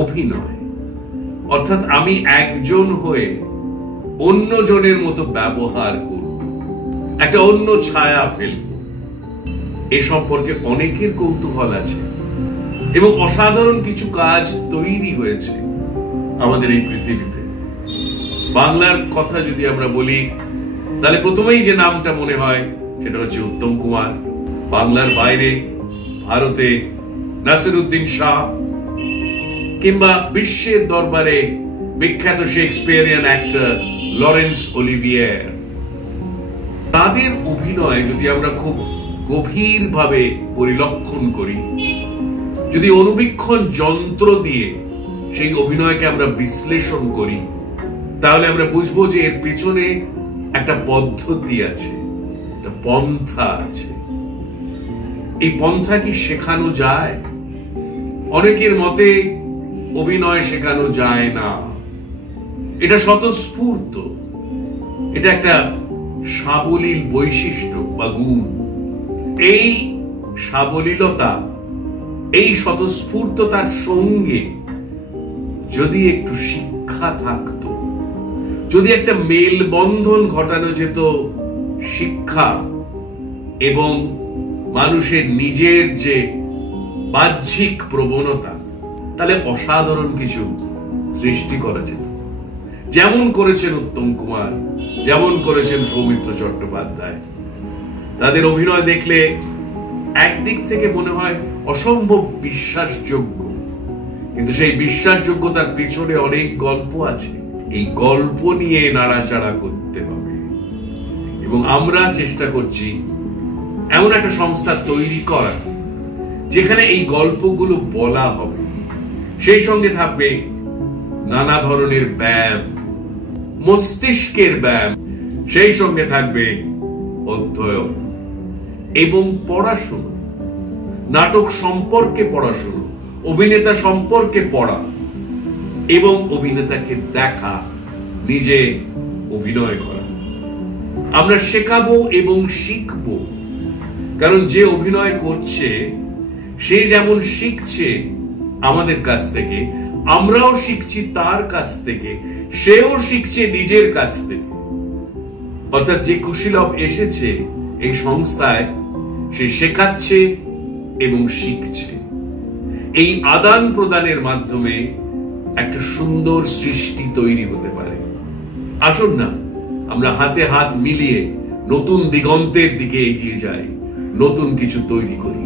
অভিনয়, অর্থাৎ আমি একজন হয়ে অন্য জনের মতো ব্যবহার করব, একটা অন্য ছায়া ফেলব। এ সম্পর্কে অনেকের কৌতূহল আছে এবং অসাধারণ কিছু কাজ তৈরি হয়েছে আমাদের এই পৃথিবীতে। বাংলার কথা যদি আমরা বলি, তাহলে প্রথমেই যে নামটা মনে হয় সেটা হচ্ছে উত্তম কুমার। বাংলার বাইরে ভারতে নাসিরুদ্দিন শাহ, কিংবা বিশ্বের দরবারে বিখ্যাত শেক্সপিয়ারিয়ান অ্যাক্টর লরেন্স অলিভিয়ের। তাদের অভিনয় যদি আমরা খুব গভীরভাবে পরিলক্ষণ করি, যদি অনুবীক্ষণ যন্ত্র দিয়ে সেই অভিনয়কে আমরা বিশ্লেষণ করি, তাহলে আমরা বুঝবো যে এর পেছনে একটা পদ্ধতি আছে, একটা পন্থা আছে। এই পন্থা কি শেখানো যায়? অনেকের মতে অভিনয় শেখানো যায় না, এটা স্বতঃস্ফূর্ত, এটা একটা সাবলীল বৈশিষ্ট্য বা গুণ। এই সাবলীলতা, এই স্বতঃস্ফূর্ততার সঙ্গে যদি একটু শিক্ষা থাকতো, যদি একটা মেলবন্ধন ঘটানো যেত শিক্ষা এবং মানুষের নিজের যে বাহ্যিক প্রবণতা, তাহলে অসাধারণ কিছু সৃষ্টি করা যেত। যেমন করেছেন উত্তম কুমার, যেমন করেছেন সৌমিত্র চট্টোপাধ্যায়। তাদের অভিনয় দেখলে একদিক থেকে মনে হয় অসম্ভব বিশ্বাসযোগ্য, কিন্তু সেই বিশ্বাসযোগ্যতার পিছনে অনেক গল্প আছে। এই গল্প নিয়ে নাড়াচাড়া করতে হবে এবং আমরা চেষ্টা করছি এমন একটা সংস্থা তৈরি করা যেখানে এই গল্পগুলো বলা হবে। সেই সঙ্গে থাকবে নানা ধরনের ব্যায়াম, মস্তিষ্কের ব্যায়াম, সেই সঙ্গে থাকবে অধ্যয়ন এবং পড়াশোনা, নাটক সম্পর্কে পড়াশোনা, অভিনেতা সম্পর্কে পড়া এবং অভিনেতাকে দেখা, নিজে অভিনয় করা। আমরা শেখাবো এবং শিখবো, কারণ যে অভিনয় করছে সে যেমন শিখছে আমাদের কাছ থেকে, আমরাও শিখছি তার কাছ থেকে, সেও শিখছে নিজের কাছ থেকে। অর্থাৎ যে কুশীলব এসেছে এই সংস্থায়, সে শেখাচ্ছে এবং শিখছে। এই আদান প্রদানের মাধ্যমে একটা সুন্দর সৃষ্টি তৈরি হতে পারে। আসুন না আমরা হাতে হাত মিলিয়ে নতুন দিগন্তের দিকে এগিয়ে যাই, নতুন কিছু তৈরি করি।